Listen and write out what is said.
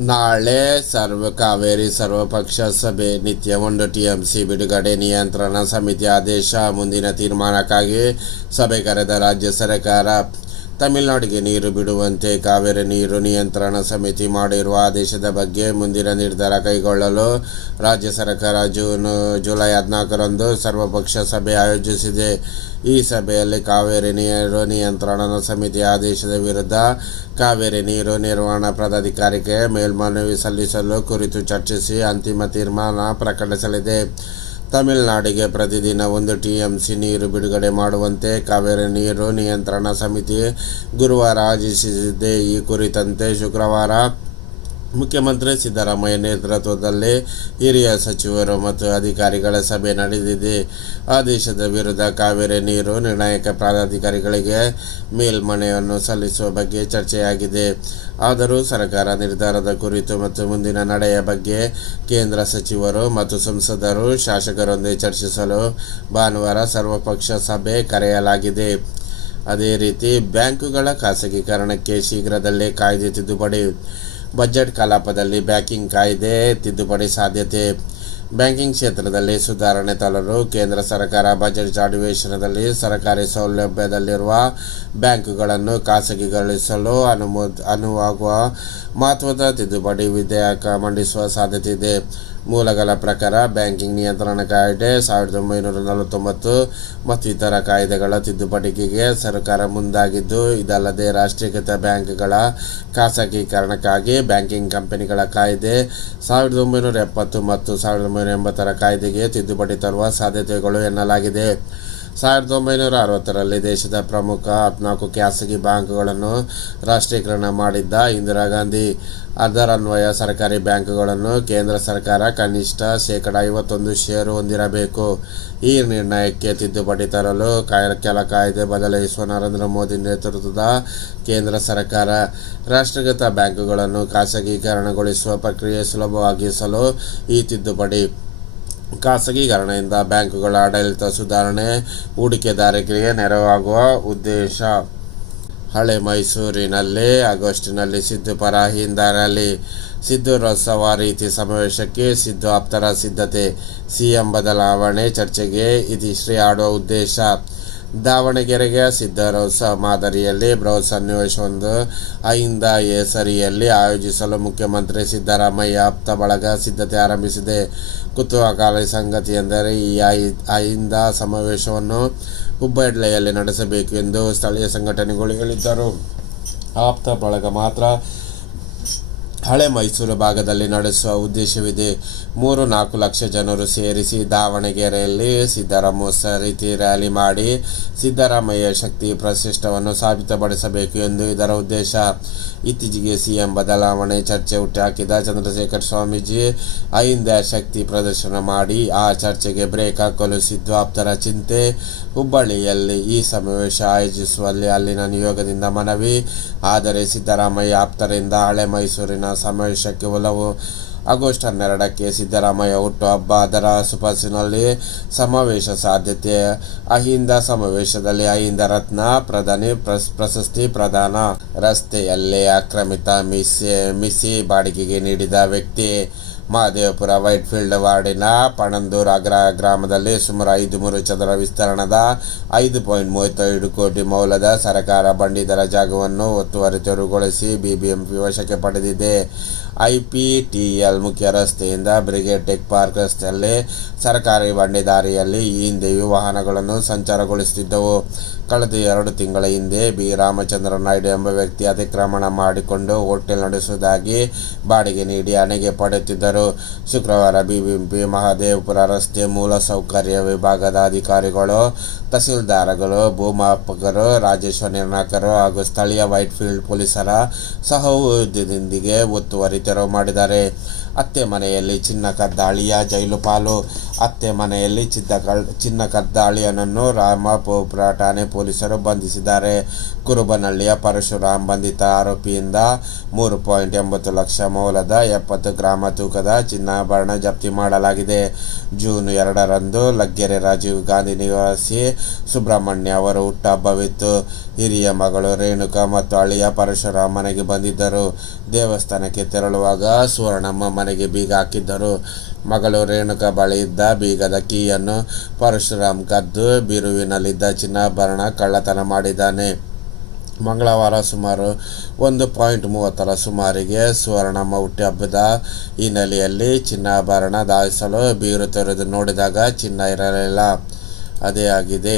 ನಾಳೆ ಸರ್ವ ಕಾವೇರಿ ಸರ್ವಪಕ್ಷ ಸಭೆ, ನಿತ್ಯ ಒಂದು ಟಿಎಂಸಿ ಬಿಡುಗಡೆ, ನಿಯಂತ್ರಣ ಸಮಿತಿ ಆದೇಶ, ಮುಂದಿನ ತೀರ್ಮಾನಕ್ಕಾಗಿ ಸಭೆ ಕರೆದ ರಾಜ್ಯ ಸರ್ಕಾರ. ತಮಿಳುನಾಡಿಗೆ ನೀರು ಬಿಡುವಂತೆ ಕಾವೇರಿ ನೀರು ನಿಯಂತ್ರಣ ಸಮಿತಿ ಮಾಡಿರುವ ಆದೇಶದ ಬಗ್ಗೆ ಮುಂದಿನ ನಿರ್ಧಾರ ಕೈಗೊಳ್ಳಲು ರಾಜ್ಯ ಸರ್ಕಾರ ಜೂನ್, ಜುಲೈ ಹದಿನಾಲ್ಕರಂದು ಸರ್ವಪಕ್ಷ ಸಭೆ ಆಯೋಜಿಸಿದೆ. ಈ ಸಭೆಯಲ್ಲಿ ಕಾವೇರಿ ನೀರು ನಿಯಂತ್ರಣ ಸಮಿತಿ ಆದೇಶದ ವಿರುದ್ಧ ಕಾವೇರಿ ನೀರು ನಿರ್ವಹಣಾ ಪ್ರಾಧಿಕಾರಕ್ಕೆ ಮೇಲ್ಮನವಿ ಸಲ್ಲಿಸಲು ಕುರಿತು ಚರ್ಚಿಸಿ ಅಂತಿಮ ತೀರ್ಮಾನ ಪ್ರಕಟಿಸಲಿದೆ. ತಮಿಳುನಾಡಿಗೆ ಪ್ರತಿದಿನ ಒಂದು ಟಿಎಂಸಿ ನೀರು ಬಿಡುಗಡೆ ಮಾಡುವಂತೆ ಕಾವೇರಿ ನೀರು ನಿಯಂತ್ರಣ ಸಮಿತಿ ಗುರುವಾರ ಆದೇಶಿಸಿದೆ ಈ ಕುರಿತಂತೆ ಶುಕ್ರವಾರ ಮುಖ್ಯಮಂತ್ರಿ ಸಿದ್ದರಾಮಯ್ಯ ನೇತೃತ್ವದಲ್ಲಿ ಹಿರಿಯ ಸಚಿವರು ಮತ್ತು ಅಧಿಕಾರಿಗಳ ಸಭೆ ನಡೆದಿದೆ. ಆದೇಶದ ವಿರುದ್ಧ ಕಾವೇರಿ ನೀರು ನಿರ್ಣಾಯಕ ಪ್ರಾಧಿಕಾರಿಗಳಿಗೆ ಮೇಲ್ಮನೆಯನ್ನು ಸಲ್ಲಿಸುವ ಬಗ್ಗೆ ಚರ್ಚೆಯಾಗಿದೆ. ಆದರೂ ಸರ್ಕಾರ ನಿರ್ಧಾರದ ಕುರಿತು ಮತ್ತು ಮುಂದಿನ ನಡೆಯ ಬಗ್ಗೆ ಕೇಂದ್ರ ಸಚಿವರು ಮತ್ತು ಸಂಸದರು ಶಾಸಕರೊಂದಿಗೆ ಚರ್ಚಿಸಲು ಭಾನುವಾರ ಸರ್ವಪಕ್ಷ ಸಭೆ ಕರೆಯಲಾಗಿದೆ. ಅದೇ ರೀತಿ ಬ್ಯಾಂಕುಗಳ ಖಾಸಗೀಕರಣಕ್ಕೆ ಶೀಘ್ರದಲ್ಲೇ ಕಾಯ್ದೆ ತಿದ್ದುಪಡಿ ಬಜೆಟ್ ಕಲಾಪದಲ್ಲಿ ಬ್ಯಾಂಕಿಂಗ್ ಕಾಯ್ದೆ, ತಿದ್ದುಪಡಿ ಸಾಧ್ಯತೆ, ಬ್ಯಾಂಕಿಂಗ್ ಕ್ಷೇತ್ರದಲ್ಲಿ ಸುಧಾರಣೆ ತರಲು ಕೇಂದ್ರ ಸರ್ಕಾರ ಬಜೆಟ್ ಅಧಿವೇಶನದಲ್ಲಿ ಸರ್ಕಾರಿ ಸೌಲಭ್ಯದಲ್ಲಿರುವ ಬ್ಯಾಂಕುಗಳನ್ನು ಖಾಸಗಿಗೊಳಿಸಲು ಅನುಮೋದ, ಅನುವಾಗುವ ಮಹತ್ವದ ತಿದ್ದುಪಡಿ ವಿಧೇಯಕ ಮಂಡಿಸುವ ಸಾಧ್ಯತೆ ಇದೆ. ಮೂಲಗಳ ಪ್ರಕಾರ ಬ್ಯಾಂಕಿಂಗ್ ನಿಯಂತ್ರಣ ಕಾಯ್ದೆ ಸಾವಿರದ ಒಂಬೈನೂರ ನಲವತ್ತೊಂಬತ್ತು ಮತ್ತು ಇತರ ಕಾಯ್ದೆಗಳ ತಿದ್ದುಪಡಿಗೆ ಸರ್ಕಾರ ಮುಂದಾಗಿದ್ದು, ಇದಲ್ಲದೆ ರಾಷ್ಟ್ರೀಕೃತ ಬ್ಯಾಂಕ್ಗಳ ಖಾಸಗೀಕರಣಕ್ಕಾಗಿ ಬ್ಯಾಂಕಿಂಗ್ ಕಂಪನಿಗಳ ಕಾಯ್ದೆ ಸಾವಿರದ ಒಂಬೈನೂರ ಎಪ್ಪತ್ತು ಮತ್ತು ಸಾವಿರದ ಒಂಬೈನೂರ ಎಂಬತ್ತರ ಕಾಯ್ದೆಗೆ ತಿದ್ದುಪಡಿ ತರುವ ಸಾಧ್ಯತೆಗಳು ಎನ್ನಲಾಗಿದೆ. ಸಾವಿರದ ಒಂಬೈನೂರ ಅರವತ್ತರಲ್ಲಿ ದೇಶದ ಪ್ರಮುಖ ಹದಿನಾಲ್ಕು ಖಾಸಗಿ ಬ್ಯಾಂಕುಗಳನ್ನು ರಾಷ್ಟ್ರೀಕರಣ ಮಾಡಿದ್ದ ಇಂದಿರಾ ಗಾಂಧಿ. ಅದರನ್ವಯ ಸರ್ಕಾರಿ ಬ್ಯಾಂಕುಗಳನ್ನು ಕೇಂದ್ರ ಸರ್ಕಾರ ಕನಿಷ್ಠ ಶೇಕಡ ಐವತ್ತೊಂದು ಷೇರು ಹೊಂದಿರಬೇಕು. ಈ ನಿರ್ಣಯಕ್ಕೆ ತಿದ್ದುಪಡಿ ತರಲು ಕೆಲ ಕಾಯ್ದೆ ಬದಲಾಯಿಸುವ ನರೇಂದ್ರ ಮೋದಿ ನೇತೃತ್ವದ ಕೇಂದ್ರ ಸರ್ಕಾರ. ರಾಷ್ಟ್ರಗತ ಬ್ಯಾಂಕುಗಳನ್ನು ಖಾಸಗೀಕರಣಗೊಳಿಸುವ ಪ್ರಕ್ರಿಯೆ ಸುಲಭವಾಗಿಸಲು ಈ ತಿದ್ದುಪಡಿ ಖಾಸಗೀಕರಣದಿಂದ ಬ್ಯಾಂಕುಗಳ ಆಡಳಿತ ಸುಧಾರಣೆ ಹೂಡಿಕೆದಾರರಿಗೆ ನೆರವಾಗುವ ಉದ್ದೇಶ. ಹಳೆ ಮೈಸೂರಿನಲ್ಲಿ ಆಗಸ್ಟ್ನಲ್ಲಿ ಸಿದ್ದು ಪರ ಹಿಂದಿನಲ್ಲಿ ಸಿದ್ದು ರಸವ ರೀತಿ ಸಮಾವೇಶಕ್ಕೆ ಸಿದ್ದು ಆಪ್ತರ ಸಿದ್ಧತೆ. ಸಿಎಂ ಬದಲಾವಣೆ ಚರ್ಚೆಗೆ ಇತಿಶ್ರೀ ಆಡುವ ಉದ್ದೇಶ. ದಾವಣಗೆರೆಗೆ ಸಿದ್ಧರೋತ್ಸವ ಮಾದರಿಯಲ್ಲಿ ಬೃಹತ್ ಸನ್ನಿವೇಶವೊಂದು ಐಂದ ಹೆಸರಿಯಲ್ಲಿ ಆಯೋಜಿಸಲು ಮುಖ್ಯಮಂತ್ರಿ ಸಿದ್ದರಾಮಯ್ಯ ಆಪ್ತ ಬಳಗ ಸಿದ್ಧತೆ ಆರಂಭಿಸಿದೆ. ಕುತೂಹಲಕಾರಿ ಸಂಗತಿ ಎಂದರೆ ಈ ಅಹಿಂದ ಸಮಾವೇಶವನ್ನು ಹುಬ್ಬಳ್ಳಿಯಲ್ಲಿ ನಡೆಸಬೇಕು ಎಂದು ಸ್ಥಳೀಯ ಸಂಘಟನೆಗಳು ಹೇಳಿದ್ದರು. ಆಪ್ತ ಬಳಗ ಮಾತ್ರ ಹಳೆ ಮೈಸೂರು ಭಾಗದಲ್ಲಿ ನಡೆಸುವ ಉದ್ದೇಶವಿದೆ. ಮೂರು ನಾಲ್ಕು ಲಕ್ಷ ಜನರು ಸೇರಿಸಿ ದಾವಣಗೆರೆಯಲ್ಲಿ ಸಿದ್ದರಾಮೋತ್ಸ ರೀತಿ ರ್ಯಾಲಿ ಮಾಡಿ ಸಿದ್ದರಾಮಯ್ಯ ಶಕ್ತಿ ಪ್ರಶಿಷ್ಟವನ್ನು ಸಾಬೀತುಪಡಿಸಬೇಕು ಎಂದು ಇದರ ಉದ್ದೇಶ. ಇತ್ತೀಚೆಗೆ ಸಿಎಂ ಬದಲಾವಣೆ ಚರ್ಚೆ ಹುಟ್ಟುಹಾಕಿದ ಚಂದ್ರಶೇಖರ್ ಸ್ವಾಮೀಜಿ ಐಂದ ಶಕ್ತಿ ಪ್ರದರ್ಶನ ಮಾಡಿ ಆ ಚರ್ಚೆಗೆ ಬ್ರೇಕ್ ಹಾಕಲು ಸಿದ್ದಾಪ್ತರ ಚಿಂತೆ. ಹುಬ್ಬಳ್ಳಿಯಲ್ಲಿ ಈ ಸಮಾವೇಶ ಆಯೋಜಿಸುವಲ್ಲಿ ಅಲ್ಲಿನ ನಿಯೋಗದಿಂದ ಮನವಿ. ಆದರೆ ಸಿದ್ದರಾಮಯ್ಯ ಆಪ್ತರಿಂದ ಹಳೆ ಮೈಸೂರಿನ ಸಮಾವೇಶಕ್ಕೆ ಒಲವು. ಆಗಸ್ಟ್ ಹನ್ನೆರಡಕ್ಕೆ ಸಿದ್ದರಾಮಯ್ಯ ಹುಟ್ಟುಹಬ್ಬ ಅದರ ಸುಪಾಸಿನಲ್ಲಿ ಸಮಾವೇಶ ಸಾಧ್ಯತೆ. ಅಹಿಂದ ಸಮಾವೇಶದಲ್ಲಿ ಅಹಿಂದ ರತ್ನ ಪ್ರಧಾನಿ ಪ್ರಶಸ್ತಿ ಪ್ರದಾನ. ರಸ್ತೆಯಲ್ಲೇ ಆಕ್ರಮಿತ ಮಿಸಿ ಮಿಸಿ ಬಾಡಿಗೆಗೆ ನೀಡಿದ ವ್ಯಕ್ತಿ. ಮಹದೇವಪುರ ವೈಟ್ಫೀಲ್ಡ್ ವಾರ್ಡಿನ ಪಣಂದೂರ ಅಗ್ರ ಗ್ರಾಮದಲ್ಲಿ ಸುಮಾರು ಐದು ಮೂರು ಚದರ ವಿಸ್ತರಣದ ಐದು ಪಾಯಿಂಟ್ ಮೂವತ್ತೈದು ಕೋಟಿ ಮೌಲ್ಯದ ಸರ್ಕಾರ ಬಂಡಿದರ ಜಾಗವನ್ನು ಒತ್ತುವರಿ ತೆರವುಗೊಳಿಸಿ ಬಿಬಿಎಂಪಿ ವಶಕ್ಕೆ ಪಡೆದಿದೆ. ಐಪಿಟಿಎಲ್ ಮುಖ್ಯ ರಸ್ತೆಯಿಂದ ಬ್ರಿಗೇಡ್ ಟೆಕ್ ಪಾರ್ಕ್ ರಸ್ತೆಯಲ್ಲಿ ಸರ್ಕಾರಿ ಬಂಡಿ ದಾರಿಯಲ್ಲಿ ಈ ಹಿಂದೆಯೂ ವಾಹನಗಳನ್ನು ಸಂಚಾರಗೊಳಿಸುತ್ತಿದ್ದವು. ಕಳೆದ ಎರಡು ತಿಂಗಳ ಹಿಂದೆ ಬಿ. ರಾಮಚಂದ್ರ ನಾಯ್ಡು ಎಂಬ ವ್ಯಕ್ತಿ ಅತಿಕ್ರಮಣ ಮಾಡಿಕೊಂಡು ಹೋಟೆಲ್ ನಡೆಸುವುದಾಗಿ ಬಾಡಿಗೆ ನೀಡಿ ಹಣೆಗೆ ಪಡೆಯುತ್ತಿದ್ದರು. ಶುಕ್ರವಾರ ಬಿಬಿಎಂಪಿ ಮಹಾದೇವಪುರ ರಸ್ತೆ ಮೂಲಸೌಕರ್ಯ ವಿಭಾಗದ ಅಧಿಕಾರಿಗಳು, ತಹಸೀಲ್ದಾರ್ಗಳು, ಭೂಮಾಪಕರು, ರಾಜೇಶ್ವರ ನಿರ್ಣಾಯಕರು ಹಾಗೂ ಸ್ಥಳೀಯ ವೈಟ್ಫೀಲ್ಡ್ ಪೊಲೀಸರ ಸಹಯೋಗದೊಂದಿಗೆ ಒತ್ತುವರಿ ತೆರವು ಮಾಡಿದ್ದಾರೆ. ಅತ್ತೆ ಮನೆಯಲ್ಲಿ ಚಿನ್ನ ಕದ್ದಾಳಿಯ ಜೈಲು ಪಾಲು. ಅತ್ತೆ ಮನೆಯಲ್ಲಿ ಚಿದ್ದ ಚಿನ್ನ ಕದ್ದಾಳಿಯನನ್ನು ರಾಮ ರಾಮಪುರ ಠಾಣೆ ಪೊಲೀಸರು ಬಂಧಿಸಿದ್ದಾರೆ. ಕುರುಬನಹಳ್ಳಿಯ ಪರಶುರಾಮ್ ಬಂಧಿತ ಆರೋಪಿಯಿಂದ ಮೂರು ಪಾಯಿಂಟ್ ಎಂಬತ್ತು ಲಕ್ಷ ಮೌಲ್ಯದ ಎಪ್ಪತ್ತು ಗ್ರಾಮ ತೂಕದ ಚಿನ್ನಾಭರಣ ಜಪ್ತಿ ಮಾಡಲಾಗಿದೆ. ಜೂನ್ ಎರಡರಂದು ಲಗ್ಗೆರೆ ರಾಜೀವ್ ಗಾಂಧಿ ನಿವಾಸಿ ಸುಬ್ರಹ್ಮಣ್ಯ ಅವರು ಹುಟ್ಟಹಬ್ಬವಿತ್ತು ಹಿರಿಯ ಮಗಳು ರೇಣುಕಾ ಮತ್ತು ಅಳಿಯ ಪರಶುರಾಮ್ ಮನೆಗೆ ಬಂದಿದ್ದರು. ದೇವಸ್ಥಾನಕ್ಕೆ ತೆರಳುವಾಗ ಸುವರ್ಣಮ್ಮ ಮನೆಗೆ ಬೀಗ ಹಾಕಿದ್ದರು. ಮಗಳು ರೇಣುಕಾ ಬಳಿ ಇದ್ದ ಬೀಗದ ಕೀಯನ್ನು ಪರಶುರಾಮ್ ಕದ್ದು ಬಿರುವಿನಲ್ಲಿದ್ದ ಚಿನ್ನಾಭರಣ ಕಳ್ಳತನ ಮಾಡಿದ್ದಾನೆ. ಮಂಗಳವಾರ ಸುಮಾರು ಒಂದು ಪಾಯಿಂಟ್ ಮೂವತ್ತರ ಸುಮಾರಿಗೆ ಸುವರ್ಣಮ್ಮ ಹುಟ್ಟುಹಬ್ಬದ ಹಿನ್ನೆಲೆಯಲ್ಲಿ ಚಿನ್ನಾಭರಣ ದಾಯಿಸಲು ಬೀರು ತೆರೆದು ನೋಡಿದಾಗ ಚಿನ್ನ ಇರಲಿಲ್ಲ. ಅದೇ ಆಗಿದೆ.